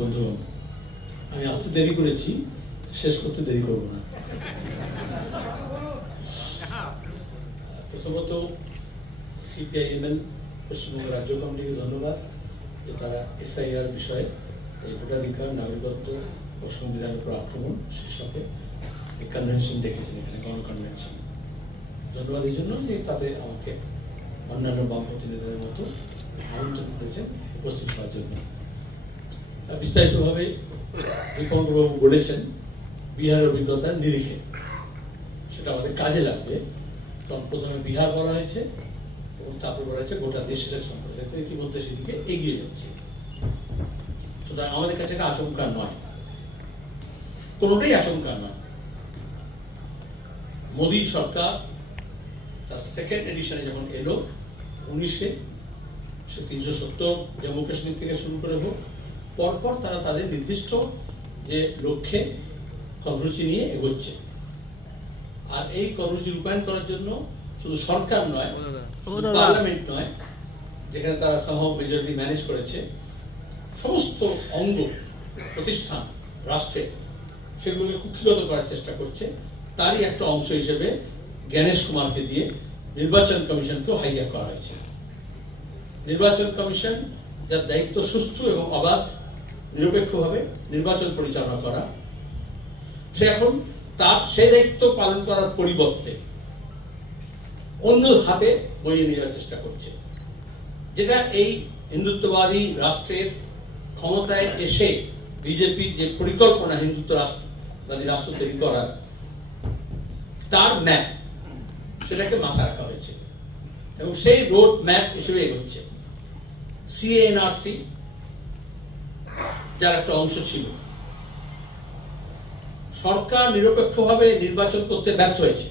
বন্ধু, আমি আসতে দেরি করেছি, শেষ করতে দেরি করবো না। প্রথমত সিপিআইএমএল পশ্চিমবঙ্গ রাজ্য কমিটিকে ধন্যবাদ যে তারা এসআইআর বিষয়ে এই ভোটাধিকার, নাগরিকত্ব ও সংবিধানের উপর আক্রমণ শীর্ষকে এই কনভেনশন ডেকেছেন, এখানে গণকনভেনশন। ধন্যবাদ এই জন্য যে তাতে আমাকে অন্যান্য বাম প্রতিনিধিদের মতো আমন্ত্রণ করেছেন উপস্থিত হওয়ার জন্য। বিস্তারিতভাবে দীপঙ্করবাবু বলেছেন বিহারের অভিজ্ঞতার নিরিখে, সেটা আমাদের কাজে লাগবে। কারণ প্রথমে বিহার বলা হয়েছে এবং তারপর বলা হয়েছে গোটা দেশের সম্পর্কে, ইতিমধ্যে সেদিকে এগিয়ে যাচ্ছে। সুতরাং আমাদের কাছে একটা আশঙ্কা নয়, কোনোটাই আশঙ্কা নয়। মোদী সরকার তার সেকেন্ড এডিশনে যখন এলো 19-এ, সে 370 জম্মু কাশ্মীর থেকে শুরু করে হোক, পরপর তারা তাদের নির্দিষ্ট যে লক্ষ্যে কর্মসূচি নিয়ে এগোচ্ছে। আর এই কর্মসূচি রূপায়ণ করার জন্য শুধু সরকার নয়, পার্লামেন্ট নয়, যেখানে তারা সামহাও মেজরিটি ম্যানেজ করেছে, সমস্ত অঙ্গ প্রতিষ্ঠান রাষ্ট্রে সেগুলোকে কুক্ষিগত করার চেষ্টা করছে। তারই একটা অংশ হিসেবে জ্ঞানেশ কুমারকে দিয়ে নির্বাচন কমিশনকে হাইজ্যাক করা হয়েছে। নির্বাচন কমিশন, যার দায়িত্ব সুষ্ঠু এবং অবাধ নিরপেক্ষভাবে নির্বাচন পরিচালনা করা, সে এখন তার সেই দায়িত্ব পালন করার পরিবর্তে অন্য হাতে বইয়ে নেওয়ার চেষ্টা করছে, যেটা এই হিন্দুত্ববাদী রাষ্ট্রের ক্ষমতায় এসে বিজেপির যে পরিকল্পনা হিন্দুত্ব রাষ্ট্রবাদী রাষ্ট্র তৈরি করার, তার ম্যাপ সেটাকে মাথায় রাখা হয়েছে এবং সেই রোড ম্যাপ হিসেবে এগোচ্ছে। সিএএনআরসি যার একটা অংশ ছিল, সরকার নিরপেক্ষভাবে নির্বাচন করতে ব্যর্থ হয়েছে।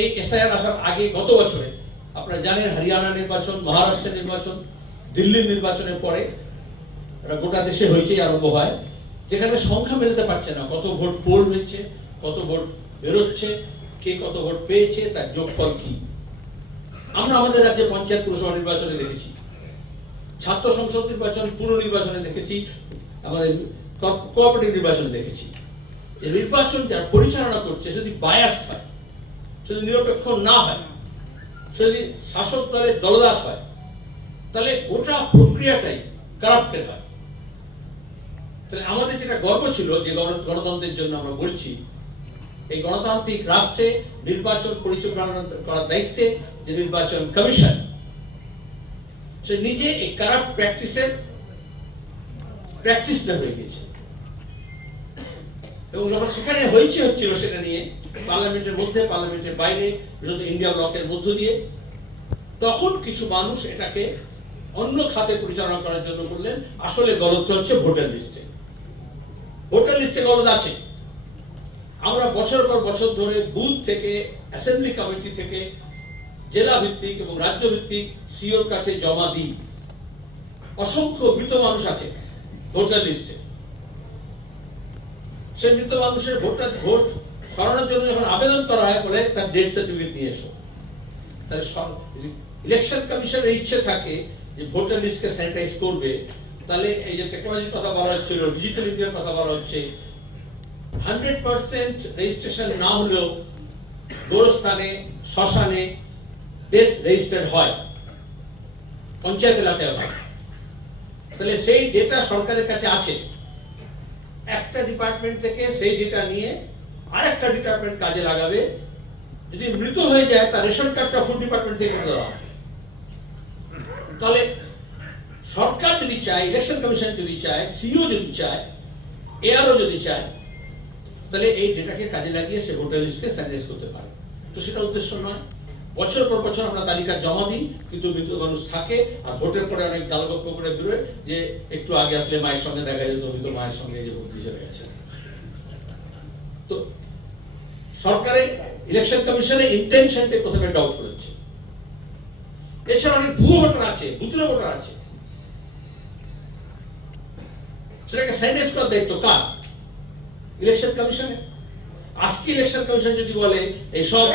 এই এসআইআর আসার আগে গত বছরে আপনারা জানেন হরিয়ানা নির্বাচন, মহারাষ্ট্রের নির্বাচন, দিল্লির নির্বাচনের পরে গোটা দেশে হয়েছে আরম্ভ হয়, যেখানে সংখ্যা মেলাতে পারছে না, কত ভোট পোল হয়েছে, কত ভোট বেরোচ্ছে, কে কত ভোট পেয়েছে, তার যোগফল কি। আমরা আমাদের রাজ্যে পঞ্চায়েত পুরসভা নির্বাচনে দেখেছি, ছাত্র সংসদ নির্বাচন, পুর নির্বাচনে দেখেছি, আমাদের কোঅপারেটিভ নির্বাচনে দেখেছি। যে নির্বাচন যারা পরিচালনা করছে যদি বায়াস হয়, যদি নিরপেক্ষ না হয়, যদি শাসক দলের দলদাস হয়, তাহলে গোটা প্রক্রিয়াটাই কারাপ্টেড হয়। তাহলে আমাদের যেটা গর্ব ছিল যে গণতন্ত্রের জন্য আমরা বলছি, এই গণতান্ত্রিক রাষ্ট্রে নির্বাচন পরিচালনা করার দায়িত্বে যে নির্বাচন কমিশন, সে নিজে এই কারাপ্ট প্র্যাকটিসের প্র্যাকটিসটা হয়ে গেছে। এবং যখন সেখানে হচ্ছিল সেটা নিয়ে পার্লামেন্টের মধ্যে, পার্লামেন্টের বাইরে, বিশেষত ইন্ডিয়া ব্লকের মধ্য দিয়ে, তখন কিছু মানুষ এটাকে অন্য খাতে পরিচালনা করার জন্য বললেন আসলে গলত হচ্ছে ভোটার লিস্টে। ভোটার লিস্টে গলত আছে। আমরা বছর পর বছর ধরে বুথ থেকে, অ্যাসেম্বলি কমিটি থেকে, জেলা ভিত্তিক এবং রাজ্য ভিত্তিক সিওর কাছে জমা দিই। অসংখ্য মৃত মানুষ আছে ভোটার লিস্টে। সেই মৃত মানুষের ভোট করানোর জন্য যখন আবেদন করা হয়, বলে তার ডেথ সার্টিফিকেট নিয়ে এসো। তাহলে ইলেকশন কমিশনের ইচ্ছে থাকে যে ভোটার লিস্টকে স্যানিটাইজ করবে, তাহলে এই যে টেকনোলজির কথা বলা হচ্ছিল, ডিজিটাল ইন্ডিয়ার কথা বলা হচ্ছে, 100% রেজিস্ট্রেশন না হলেও গোরস্থানে, শ্মশানে ডেথ রেজিস্টার্ড হয়, পঞ্চায়েত এলাকায় হয়। তাহলে সেই ডেটা সরকারের কাছে আছে। একটা ডিপার্টমেন্ট থেকে সেই ডেটা নিয়ে আরেকটা ডিপার্টমেন্ট কাজে লাগাবে। যদি মৃত হয়ে যায়, তার রেশন কার্ডটা ফুড ডিপার্টমেন্ট থেকে দেওয়া হবে। তাহলে সরকার যদি চায়, ইলেকশন কমিশন যদি চায়, সিও যদি চায়, এআরও যদি চায়, তাহলে এই ডেটাকে কাজে লাগিয়ে সে ভোটার লিস্টকে স্যানিটাইজ করতে পারে। তো সেটা উদ্দেশ্য নয়। বছর পর বছর আমরা তালিকা জমা দিই, কিন্তু মৃত মানুষ থাকে, আর ভোটের পরে অনেক গালগপ্প করে বেরোয় যে একটু আগে আসলে মায়ের সঙ্গে দেখা যেত, মৃত মায়ের সঙ্গে যে ভোট হিসেবে গেছে। তো সরকারের ইলেকশন কমিশনের ইন্টেনশনটা প্রথমে ডাউটফুল হচ্ছে। এছাড়া অনেক ভুয়ো ভোটার আছে, বুতুরে ভোটার আছে, সেটাকে স্যানিটাইজ করার দায়িত্ব কার? ইলেকশন কমিশনের। আজকে ইলেকশন কমিশন যদি বলে এই সব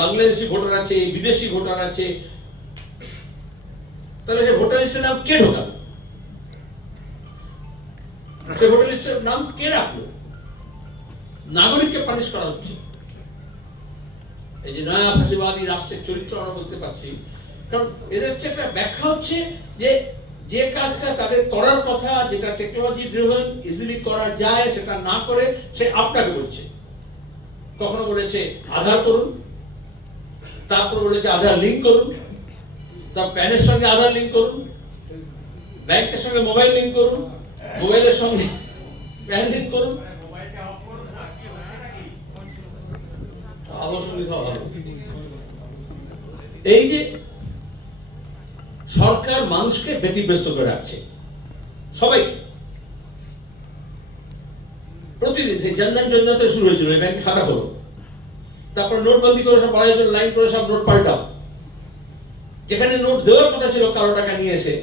বাংলাদেশি ভোটার আছে, বিদেশি ভোটার আছে, তাহলে সে ভোটার লিস্টের নাম কে ঢোকাবে? সে ভোটার লিস্টের নাম কে রাখলো? নাগরিককে পানিশ করা হচ্ছে। এই যে নয়া ফাঁসিবাদী রাষ্ট্রের চরিত্র আমরা বলতে পারছি, কারণ এদের হচ্ছে একটা ব্যাখ্যা হচ্ছে যে কাজটা তাদের করার কথা, যেটা টেকনোলজি ড্রিভেন ইজিলি করা যায়, সেটা না করে সে আপনাকে বলছে। কখনো বলেছে আধার করুন, তারপর বলেছে আধার লিঙ্ক করুন, তার প্যানের সঙ্গে আধার লিঙ্ক করুন, ব্যাংকের সঙ্গে মোবাইল লিঙ্ক করুন, মোবাইলের সঙ্গে প্যান লিঙ্ক করুন। এই যে সরকার মানুষকে ব্যতিব্যস্ত করে রাখছে, সবাইকে প্রতিদিন সেই জনধন যোজনাতে শুরু হয়েছিল, ব্যাংকে খাতা হলো, তারপর নোটবন্দি করে সব পাওয়া যাচ্ছিল, লাইন করে সব নোট পাল্টাও। যেখানে নোট দেওয়ার কথা ছিল কালো টাকা নিয়ে এসে,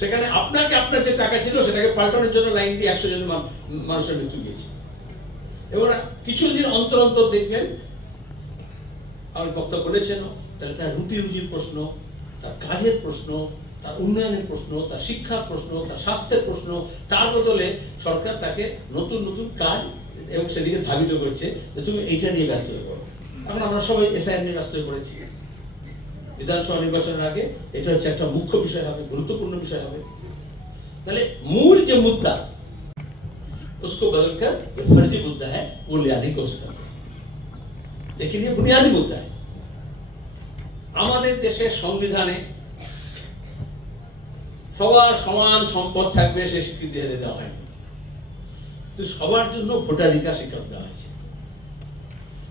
সেখানে আপনাকে আপনার যে টাকা ছিল সেটাকে পাল্টানোর জন্য লাইন দিয়ে 100 জন মানুষের মৃত্যু গিয়েছে। এবং কিছুদিন অন্তর অন্তর দেখবেন, আমি বক্তব্য বলেছেন, তাহলে তার রুটি রুজির প্রশ্ন, তার কাজের প্রশ্ন, তার উন্নয়নের প্রশ্ন, তার শিক্ষার প্রশ্ন, তার স্বাস্থ্যের প্রশ্ন, তার বদলে সরকার তাকে নতুন নতুন কাজ এবং সেদিকে ধাবিত করছে যে তুমি এইটা নিয়ে ব্যস্ত হয়ে পড়ো। এখন আমরা সবাই এসআইআর নিয়ে ব্যস্ত হয়ে পড়েছি। বিধানসভা নির্বাচনের আগে এটা হচ্ছে একটা মুখ্য বিষয় হবে, গুরুত্বপূর্ণ বিষয় হবে। তাহলে মূল যে মুদ্রা, उसको बदलकर ये फर्जी मुद्दा है वो ले आने की कोशिश करते हैं, लेकिन ये बुनियादी मुद्दा है। আমাদের দেশের সংবিধানে সবার সমান সম্পদ থাকবে সে স্বীকৃতি দেওয়া হয়নি, কিন্তু সবার জন্য ভোটাধিকার স্বীকৃতি দেওয়া হয়েছে।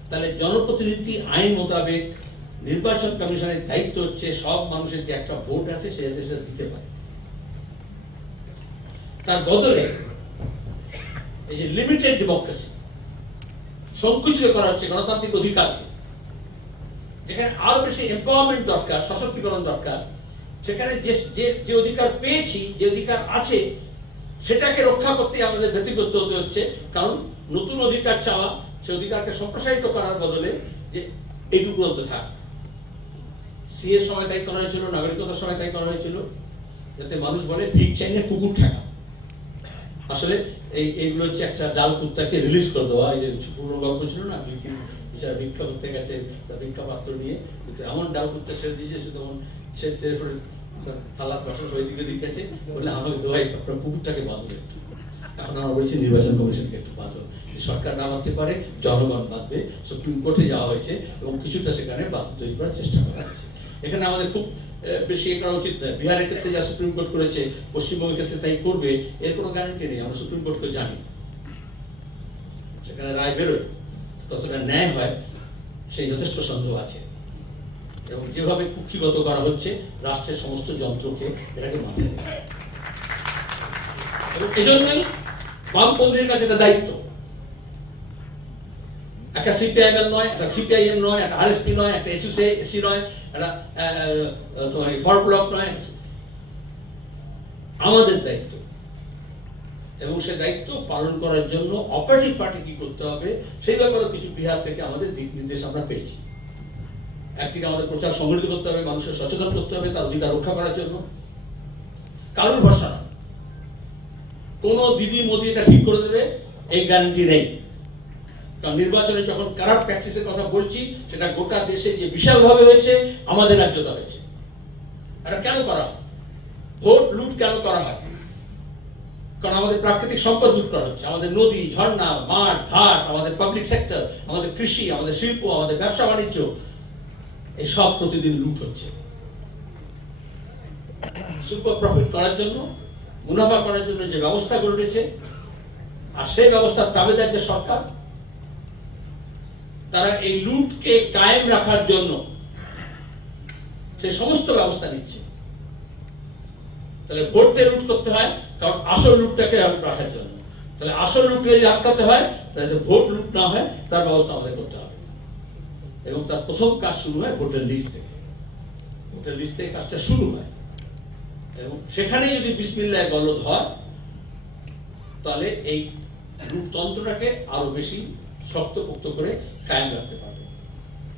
তাহলে জনপ্রতিনিধি আইন মোতাবেক নির্বাচন কমিশনের দায়িত্ব হচ্ছে সব মানুষের যে একটা ভোট আছে সে যাতে সেটা দিতে পারে। তার বদলে এই যে লিমিটেড ডেমোক্রেসি, সংকুচিত করা হচ্ছে গণতান্ত্রিক অধিকারকে, যেখানে আরো বেশি এম্পাওয়ারমেন্ট দরকার, সশক্তিকরণ দরকার, সেখানে যে অধিকার পেয়েছি, যে অধিকার আছে, সেটাকে রক্ষা করতে আমাদের ব্যতিগ্রস্ত হতে হচ্ছে। কারণ নতুন অধিকার চাওয়া, সে অধিকারকে সম্প্রসারিত করার বদলে যে এইটুকু অন্ত থাক। সিএর সময় তাই করা হয়েছিল, নাগরিকতার সময় তাই করা হয়েছিল, যাতে মানুষ বলে ভিক চাইলে কুকুর ঠেকা। আসলে এইগুলো হচ্ছে একটা ডাল কুত্তাকে রিলিজ করে দেওয়া। এই যে পুরো গল্প ছিল না, ভিক্ষা করতে গেছে, ভিক্ষা পাত্র নিয়ে, কিন্তু এমন ডাল কুত্তা ছেড়ে দিয়েছে, সে তখন সে থালা প্রশাসন ওইদিকে দিকে গেছে, বললে আমাকে দোয়াই আপনার কুকুরটাকে বাঁধবে একটু। এখন আমরা বলছি নির্বাচন কমিশনকে একটু বাঁধো, সরকার না বাঁধতে পারে, জনগণ বাঁধবে। সুপ্রিম কোর্টে যাওয়া হয়েছে এবং কিছুটা সেখানে বাঁধ তৈরি করার চেষ্টা করা হয়েছে। এখানে আমাদের খুব বেশি করা উচিত নয়। বিহারের ক্ষেত্রে যা সুপ্রিম কোর্ট করেছে, পশ্চিমবঙ্গের ক্ষেত্রে তাই করবে, এর কোনো গ্যারান্টি নেই। আমরা সুপ্রিম কোর্টকে জানি, সেখানে রায় বেরোয়, কতটা ন্যায় হয় সেই যথেষ্ট সন্দেহ আছে। এবং যেভাবে কুক্ষিগত করা হচ্ছে রাষ্ট্রের সমস্ত যন্ত্রকে, এটাকে মাথায় রেখে, এবং এজন্যই বামপন্থীর কাছে একটা দায়িত্ব। একটা সিপিআইএম নয়, একটা সিপিআইএম নয়, একটা আরএসপি নয়, একটা এসসি নয়, একটা তোমার ফরওয়ার্ড ব্লক নয়, আমাদের দায়িত্ব। এবং সেই দায়িত্ব পালন করার জন্য অপারেটিভ পার্টি কি করতে হবে সেই ব্যাপারে কিছু বিহার থেকে আমাদের দিক নির্দেশ আমরা পেয়েছি। একদিকে আমাদের প্রচার সংগঠিত করতে হবে, মানুষের সচেতন করতে হবে তার অধিকার রক্ষা করার জন্য। কারোর ভরসা না, কোন দিদি মোদি এটা ঠিক করে দেবে এই গ্যারান্টি নেই। কারণ নির্বাচনে যখন কারাপ্ট প্র্যাকটিসের কথা বলছি, সেটা গোটা দেশে যে বিশালভাবে হয়েছে, আমাদের রাজ্যটা হয়েছে। এটা কেন করা হয়? ভোট লুট কেন করা হয়? কারণ আমাদের প্রাকৃতিক সম্পদ লুট করা হচ্ছে। আমাদের নদী, ঝর্ণা, মাঠ, ঘাট, আমাদের পাবলিক সেক্টর, আমাদের কৃষি, আমাদের শিল্প, আমাদের ব্যবসা বাণিজ্য, এই সব প্রতিদিন লুট হচ্ছে। সুপার প্রফিট করার জন্য, মুনাফা করার জন্য যে ব্যবস্থা গড়ে উঠেছে, আর সেই ব্যবস্থার দাবিদার যে সরকার, তারা এই লুটকে কায়েম রাখার জন্য সেই সমস্ত ব্যবস্থা নিচ্ছে। তাহলে ভোটে লুট করতে হয়, কারণ আসল লুটটাকে রাখার জন্য। তাহলে আসল লুটকে যদি আটকাতে হয়, তাহলে ভোট লুট না হয় তার ব্যবস্থা আমাদের করতে হবে। এবং তার প্রথম কাজ শুরু হয় ভোটের লিস্ট থেকে। ভোটের লিস্ট থেকে কাজটা শুরু হয়, এবং সেখানে যদি বিসমিল্লাহ গলদ হয়, তাহলে এই লুটতন্ত্রটাকে আরো বেশি শক্তপোক্ত করে কায়েম রাখতে পারবে।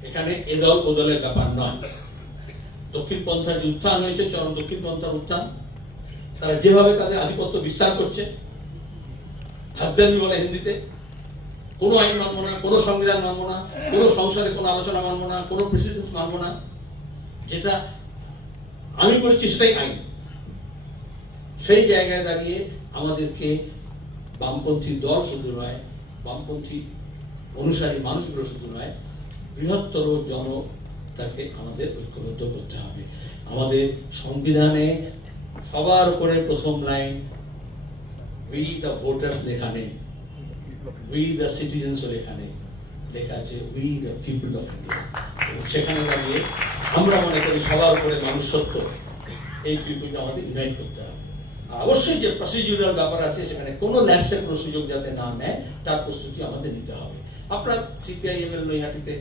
এখানে এ দল ও দলের ব্যাপার নয়। দক্ষিণপন্থার যে উত্থান হয়েছে, চরম দক্ষিণপন্থার উত্থান, তারা যেভাবে তাদের আধিপত্য বিস্তার করছে, হাদ্দামি বলে হিন্দিতে, কোনো আইন মানবো না, কোনো সংবিধান মানবো না, কোনো সংসদে কোনো আলোচনা মানবো না, কোনো প্রেসিডেন্স মানবো না, যেটা আমি বলছি সেটাই আইন। সেই জায়গায় দাঁড়িয়ে আমাদেরকে বামপন্থী দল শুধু নয়, বামপন্থী অনুসারী মানুষগুলো শুধু নয়, বৃহত্তর জনতাকে আমাদের ঐক্যবদ্ধ করতে হবে। আমাদের সংবিধানে সবার উপরে প্রথম লাইন উই দ্য ভোটার্স লেখা নেই, উই দ্য সিটিজেন্স লেখা নেই, লেখা আছে we the people of India. সেখানে দাঁড়িয়ে আমরা মনে করি সবার উপরে মানুষ সত্য, এই পিপলকে আমাদের ইউনাইট করতে হবে। অবশ্যই যে প্রসিডিউরাল ব্যাপার আছে, সেখানে কোনো ল্যাপসের কোনো সুযোগ যাতে না নেয় তার প্রস্তুতি আমাদের নিতে হবে। আপনার সিপিআইএম-এর নৈহাটিতে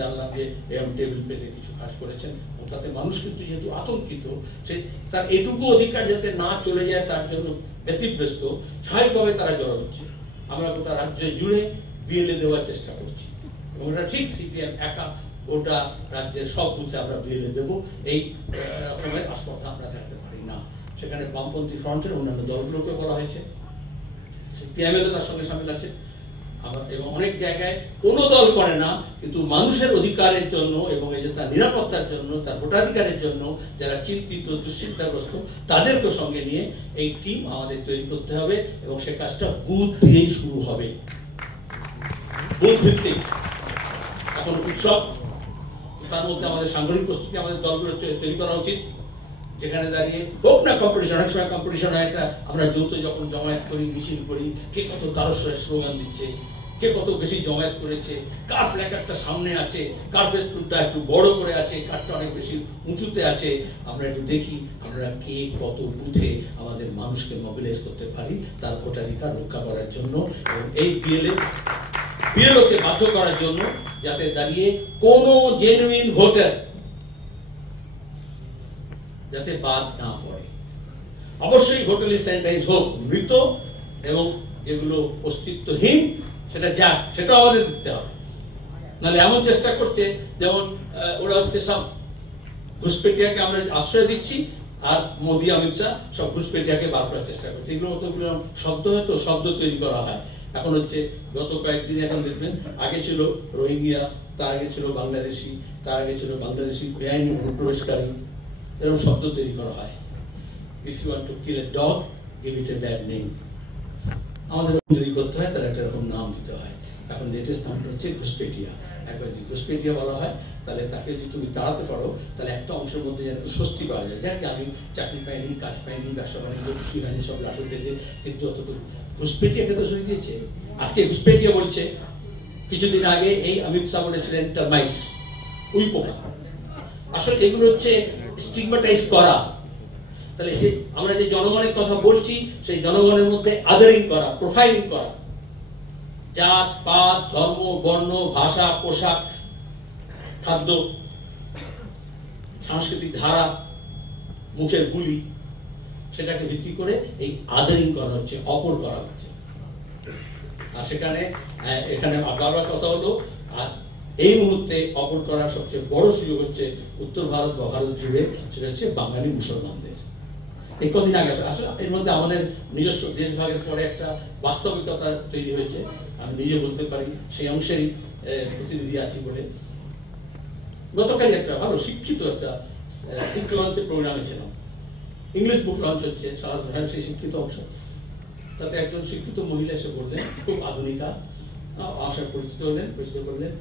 জানলাম যে এরকম টেবিল পেতে কিছু কাজ করেছেন, তাতে মানুষ কিন্তু যেহেতু আতঙ্কিত, সে তার এটুকু অধিকার যাতে না চলে যায় তার জন্য ব্যতিব্যস্ত, স্বাভাবিকভাবে তারা জড়ো হচ্ছে। আমরা গোটা রাজ্য জুড়ে বিএলএ দেওয়ার চেষ্টা করছি, এবং এটা ঠিক সিপিএম একা গোটা রাজ্যের সব বুথে আমরা বিএলএ দেবো, এই রকমের আস্পর্ধা আমরা থাকতে পারি না। সেখানে বামপন্থী ফ্রন্টের অন্যান্য দলগুলোকে বলা হয়েছে, সিপিএমএলও তার সঙ্গে সামিল আছে, এবং অনেক জায়গায় কোনো দল করে না, কিন্তু মানুষের অধিকারের জন্য এবং এই যে তার নিরাপত্তার জন্য, তার ভোটাধিকারের জন্য যারা চিন্তিত, দুশ্চিন্তাগ্রস্ত, তাদেরকে সঙ্গে নিয়ে এই টিম আমাদের তৈরি করতে হবে, এবং সে কাজটা বুথ দিয়েই শুরু হবে, বুথ ভিত্তিক। এখন উৎসব, তার মধ্যে আমাদের সাংগঠনিক প্রস্তুতি আমাদের দলগুলো তৈরি করা উচিত, যেখানে দাঁড়িয়ে হোক না কম্পিটিশন, অনেক সময় কম্পিটিশন হয় একটা, আমরা যৌথ যখন জমায়েত করি, মিছিল করি, কে কত তারস্বরে স্লোগান দিচ্ছে, কে কত বেশি জমায়েত করেছে, কার প্ল্যাকার্ডটা সামনে আছে, কার ফেসবুকটা একটু বড় করে আছে, কারটা অনেক বেশি উঁচুতে আছে, আমরা একটু দেখি আমরা কে কত বুথে আমাদের মানুষকে মোবিলাইজ করতে পারি তার ভোটাধিকার রক্ষা করার জন্য, এবং এই বিএলওকে বাধ্য করার জন্য, যাতে দাঁড়িয়ে কোনো জেনুইন ভোটার যাতে বাদ না পড়ে। অবশ্যই ভোটার লিস্ট স্যানিটাইজ হোক, মৃত এবং যেগুলো অস্তিত্বহীন সেটা যাক, সেটাও আমাদের দিতে হবে। নাহলে এমন চেষ্টা করছে যেমন ওরা হচ্ছে সব ঘুষপেটিয়াকে আমরা আশ্রয় দিচ্ছি, আর মোদী অমিত শাহ সব ঘুষপেটিয়াকে বার করার চেষ্টা করছে। এগুলো কতগুলো শব্দ হয়তো শব্দ তৈরি করা হয়। এখন হচ্ছে গত কয়েকদিন এখন দেখবেন, আগে ছিল রোহিঙ্গিয়া, তার আগে ছিল বাংলাদেশি, তার আগে ছিল বাংলাদেশি বেআইনি অনুপ্রবেশকারী, এরকম শব্দ তৈরি করা হয়। If you want to kill a dog, give it a bad name. আমাদের তৈরি করতে হয়, তার একটা এরকম নাম দিতে হয়। এখন লেটেস্ট নামটা হচ্ছে ঘুষপেটিয়া। একবার যদি ঘুষপেটিয়া বলা হয়, তাহলে তাকে যদি তুমি তাড়াতে পারো, তাহলে একটা অংশের মধ্যে যেন একটু স্বস্তি পাওয়া যায়, যাকে আমি চাকরি পাইনি, কাজ পাইনি, ব্যবসা বাণিজ্য কৃষি বাণিজ্য সব লাভ উঠেছে, কিন্তু অতটুকু ঘুষপেটিয়াকে তো সরিয়ে দিয়েছে। আজকে ঘুষপেটিয়া বলছে, কিছুদিন আগে এই অমিত শাহ বলেছিলেন টার্মাইটস, উই পোকা। আসলে এগুলো হচ্ছে স্টিগমাটাইজ করা। তাহলে আমরা যে জনগণের কথা বলছি, সেই জনগণের মধ্যে আদারিং করা, প্রোফাইলিং করা, জাত পাত, ধর্ম, বর্ণ, ভাষা, পোশাক, খাদ্য, সাংস্কৃতিক ধারা, মুখের বুলি, সেটাকে ভিত্তি করে এই আদারিং করা হচ্ছে, অপর করা হচ্ছে। আর এখানে আবার কথা হলো, আর এই মুহূর্তে অপর করার সবচেয়ে বড় সুযোগ হচ্ছে উত্তর ভারত বা ভারত জুড়ে, সেটা হচ্ছে বাঙালি মুসলমানদের। এই কদিন আগে আসলে এর মধ্যে আমাদের নিজস্ব দেশভাগের পরে একটা বাস্তবিকতা তৈরি হয়েছে, আমি নিজে বলতে পারি, সেই অংশেরই প্রতিনিধি আছি বলে। গতকাল একটা ভালো শিক্ষিত একটা বুক লঞ্চের প্রোগ্রামে ছিলাম, ইংলিশ বুক লঞ্চ হচ্ছে, সারা সেই শিক্ষিত অংশ। তাতে একজন শিক্ষিত মহিলা এসে বললেন, খুব আধুনিকা, আশার পরিচিত করলেন,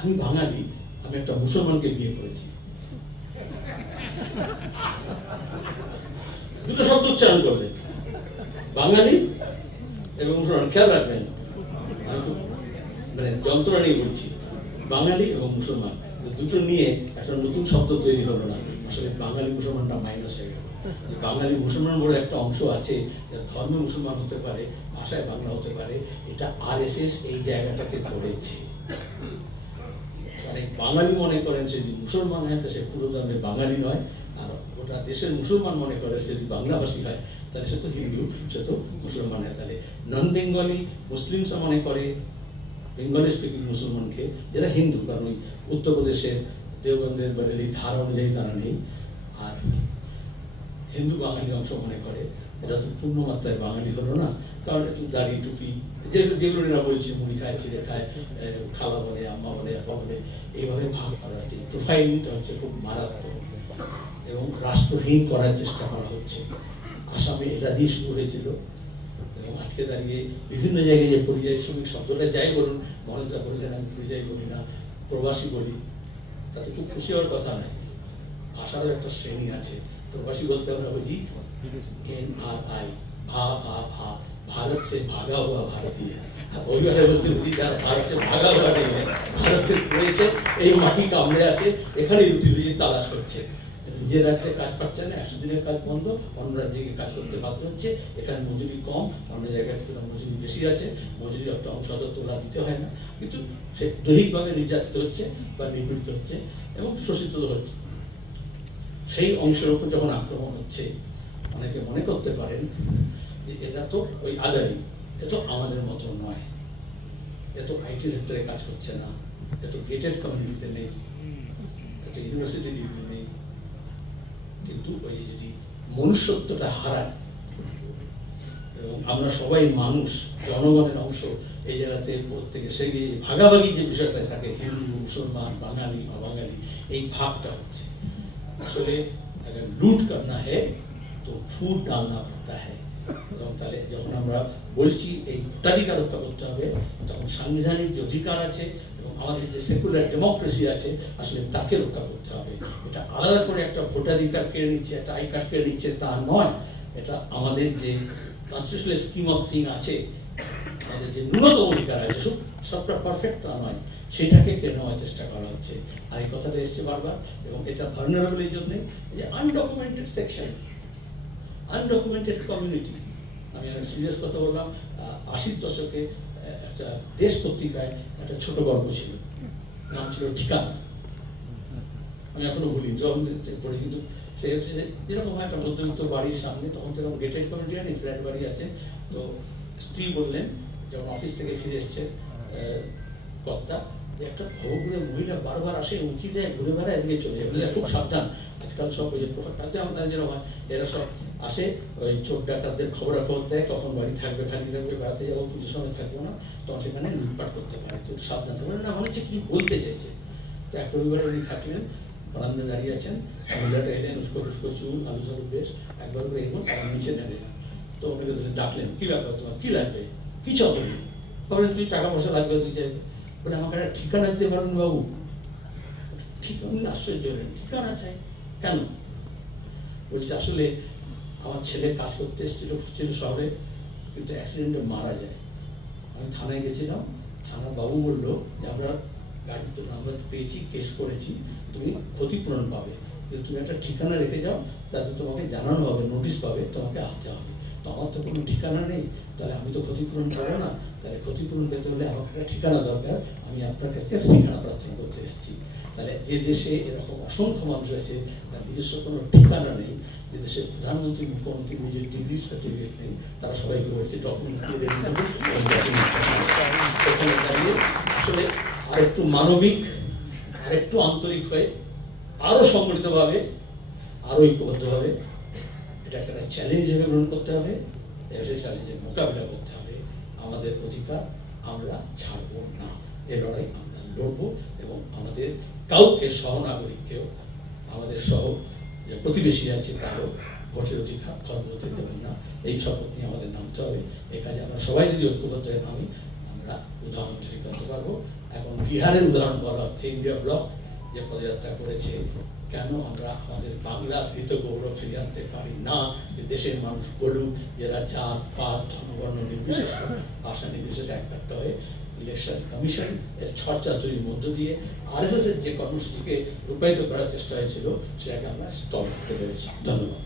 আমি বাঙালি, আমি একটা মুসলমানকে বিয়ে করেছি। দুটো শব্দ উচ্চারণ করলেন, বাঙালি এবং মুসলমান। খেয়াল রাখবেন, আমি খুব মানে যন্ত্রণা নিয়ে বলছি, বাঙালি এবং মুসলমান দুটো নিয়ে একটা নতুন শব্দ তৈরি হলো না। আসলে বাঙালি মুসলমানটা মাইনাস হয়ে গেল। বাঙালি মুসলমান বলে একটা অংশ আছে, ধর্মে মুসলমান হতে পারে, ভাষায় বাংলা হতে পারে, এটা আরএসএস এই জায়গাটাকে ধরেছে। মানে বাঙালি মনে করেন সে যদি মুসলমান হয়, সে পুরো ধর্মে বাঙালি নয়। আর গোটা দেশের মুসলমান মনে করে যদি বাংলাভাষী হয়, তাহলে সে তো হিন্দু, সে তো মুসলমান হয়। তাহলে নন বেঙ্গলি মুসলিমস মনে করে বেঙ্গলি স্পিকিং মুসলমানকে, যারা হিন্দু, কারণ ওই উত্তরপ্রদেশের দেওবন্দের বরেলি ধারা অনুযায়ী তারা নেই, আর হিন্দু বাঙালি অংশ মনে করে, এটা তো পূর্ণ মাত্রায় বাঙালি হলো না, কারণ একটু দাড়ি টুপি যেগুলো এরা বলছে, মুড়ি খায়, ছিঁড়ে খায়, খালা বলে, আম্মা বলে, আপা বলে, এইভাবে ভাগ করা হচ্ছে। প্রোফাইলটা হচ্ছে খুব মারাত্মক এবং রাষ্ট্রহীন করার চেষ্টা করা হচ্ছে। আসামে এটা দিয়ে শুরু হয়েছিল এবং আজকে দাঁড়িয়ে বিভিন্ন জায়গায় যে পরিযায়ী শ্রমিক শব্দটা যাই বলুন, মনোজা বললেন আমি পরিযায়ী বলি না, প্রবাসী বলি, তাতে খুব খুশি হওয়ার কথা নয়। ভাষারও একটা শ্রেণী আছে। প্রবাসী বলতে আমরা বুঝি NRI, ভা ভা ভা, भारत से भागा हुआ भारतीय। ওইভাবে বলতে বুঝি যারা ভারত से भागा हुआ नहीं है, ভারতে রয়েছে, এই মাটি কামড়ে আছে, এখানে রুটি রুজি তালাশ করছে। নিজের রাজ্যে কাজ পাচ্ছে না, 100 দিনের কাজ বন্ধ, অন্য রাজ্যে কাজ করতে বাধ্য হচ্ছে। এখানে মজুরি কম, অন্য জায়গায় মজুরি বেশি আছে, মজুরি একটা অংশ তোলা দিতে হয় না, কিন্তু সে দৈহিকভাবে নির্যাতিত হচ্ছে বা নিপীড়িত হচ্ছে এবং শোষিত হচ্ছে। সেই অংশের উপর যখন আক্রমণ হচ্ছে, অনেকে মনে করতে পারেন যে এরা তো ওই আদারি, এ তো আমাদের মতো নয়, এত IT সেক্টরে কাজ করছে না, এত গেটেড কমিউনিটিতে নেই, এত ইউনিভার্সিটি ডিগ্রি নেই। কিন্তু ওই যদি মনুষ্যত্বটা হারায় এবং আমরা সবাই মানুষ, জনগণের অংশ, এই জায়গাতে প্রত্যেকে সেই ভাগাভাগি যে বিষয়টা থাকে, হিন্দু, মুসলমান, বাঙালি, অবাঙালি, এই ভাগটা হচ্ছে। আসলে अगर लूट करना है तो फूट डालना पड़ता है। এবং তাহলে যখন আমরা বলছি এই ভোটাধিকার রক্ষা করতে হবে, তখন সাংবিধানিক যে অধিকার আছে এবং আমাদের যে সেকুলার ডেমোক্রেসি আছে, আসলে তাকে রক্ষা করতে হবে। এটা আলাদা করে একটা ভোটাধিকার কেড়ে নিচ্ছে, একটা আই কার্ড কেড়ে নিচ্ছে, তা নয়। এটা আমাদের যে কনস্টিটিউশনাল স্কিম অফ থিং আছে, আমাদের যে ন্যূনতম অধিকার আছে, সবটা পারফেক্ট তা নয়, সেটাকে কেড়ে নেওয়ার চেষ্টা করা হচ্ছে। আর এই কথাটা এসছে বারবার, এবং এটা ভালনারেবল এই জন্যে যে আনডকুমেন্টেড সেকশন, আনডকুমেন্টেড কমিউনিটি। আমি একটা সিরিয়াস কথা বললাম, 80-র দশকে একটা দেশ পত্রিকায় একটা ছোট গল্প ছিল, নাম ছিল ঠিকানা। আমি এখনো ভুলি, যখন পড়ি, কিন্তু সে হচ্ছে যে এরকম একটা মধ্যবিত্ত বাড়ির সামনে, তখন সেরকম গেটেড কমিউনিটি নেই, ফ্ল্যাট বাড়ি আছে। তো স্ত্রী বললেন, যখন অফিস থেকে ফিরে এসছে কর্তা, যে একটা ভবঘুরে মহিলা বারবার আসে, উঁকি দেয়, ঘুরে বেড়ায়, এদিকে চলে যায়, খুব সাবধান। আজকাল সব ওই যে প্রোফাইল আমাদের যেরকম হয়, এরা সব আসে, ওই চোখ ডাকাতদের খবরাখবর দেয়, কখন বাড়ি থাকবে, খালি থাকবে, বেড়াতে যাবো, পুজোর সময় থাকবো না, তখন সেখানে লুটপাট করতে পারে। তো সাবধান থাকবে না, মনে হচ্ছে কি বলতে চাইছে। তো এক রবিবার উনি থাকলেন, বারান্দায় দাঁড়িয়ে আছেন, মহিলাটা এলেন, উস্কো টুস্কো চুল, আলু ঝালু বেশ, একবার করে এগোন, আমার নিচে নেমে গেলেন। তো ওনাকে ডাকলেন, কি ব্যাপার তোমার, কি লাগবে, কি চাও তুমি? বললেন তুই টাকা পয়সা লাগবে, তুই চাইবে। বলে আমাকে একটা ঠিকানা দিতে পারবেন বাবু? ঠিকানা? আশ্চর্য হলেন, ঠিকানা চাই কেন? বলছে আসলে আমার ছেলে কাজ করতে এসেছিল শহরে, কিন্তু অ্যাক্সিডেন্টে মারা যায়। আমি থানায় গেছিলাম, থানার বাবু বললো যে আমরা গাড়ির তো নাম্বার পেয়েছি, কেস করেছি, তুমি ক্ষতিপূরণ পাবে, কিন্তু তুমি একটা ঠিকানা রেখে যাও, তাতে তোমাকে জানানো হবে, নোটিশ পাবে, তোমাকে আসতে হবে। তো আমার তো কোনো ঠিকানা নেই, তাহলে আমি তো ক্ষতিপূরণ পাবো না, তাহলে ক্ষতিপূরণ পেতে হলে আমাকে একটা ঠিকানা দরকার, আমি আপনার কাছে ঠিকানা প্রার্থনা করতে এসেছি। তাহলে যে দেশে এরকম অসংখ্য মানুষ আছে, তার নিজস্ব কোনো ঠিকানা নেই, যে দেশের প্রধানমন্ত্রী, মুখ্যমন্ত্রী নিজের ডিগ্রি সার্টিফিকেট নেই, তারা সবাই করেছে ডকুমেন্ট দাঁড়িয়ে আসলে আরেকটু মানবিক, আরেকটু আন্তরিক হয়ে, আরো সংগঠিতভাবে, আরো ঐক্যবদ্ধভাবে এটা একটা চ্যালেঞ্জ হিসেবে গ্রহণ করতে হবে, সেই চ্যালেঞ্জের মোকাবিলা করতে হবে। আমাদের অধিকার আমরা ছাড়বো না, এ লড়াই আমরা লড়বো, এবং আমাদের কাউকে সহনাগরিককেও, আমাদের সহ যে প্রতিবেশী আছে তারও ভোটের অধিকার খর্ব হতে দেবেন না, এই শপথ নিয়ে আমাদের নামতে হবে। এই কাজে আমরা সবাই যদি ঐক্যবদ্ধ হয়ে নামি, আমরা উদাহরণ তৈরি করতে পারবো। এখন বিহারের উদাহরণ বলা হচ্ছে, ইন্ডিয়া ব্লক যে পদযাত্রা করেছে, কেন আমরা আমাদের বাংলার হৃত গৌরব ফিরিয়ে আনতে পারি না? যে দেশের মানুষ বলুক, যারা জাত পাত ধর্মবর্ণ নির্বিশেষে, ভাষা নির্বিশেষে একমাত্র হয়ে ইলেকশন কমিশন এর ছড়চাতুরির মধ্য দিয়ে RSS এর যে কর্মসূচিকে রূপায়িত করার চেষ্টা হয়েছিল, সেটাকে আমরা স্তর করতে পেরেছি। ধন্যবাদ।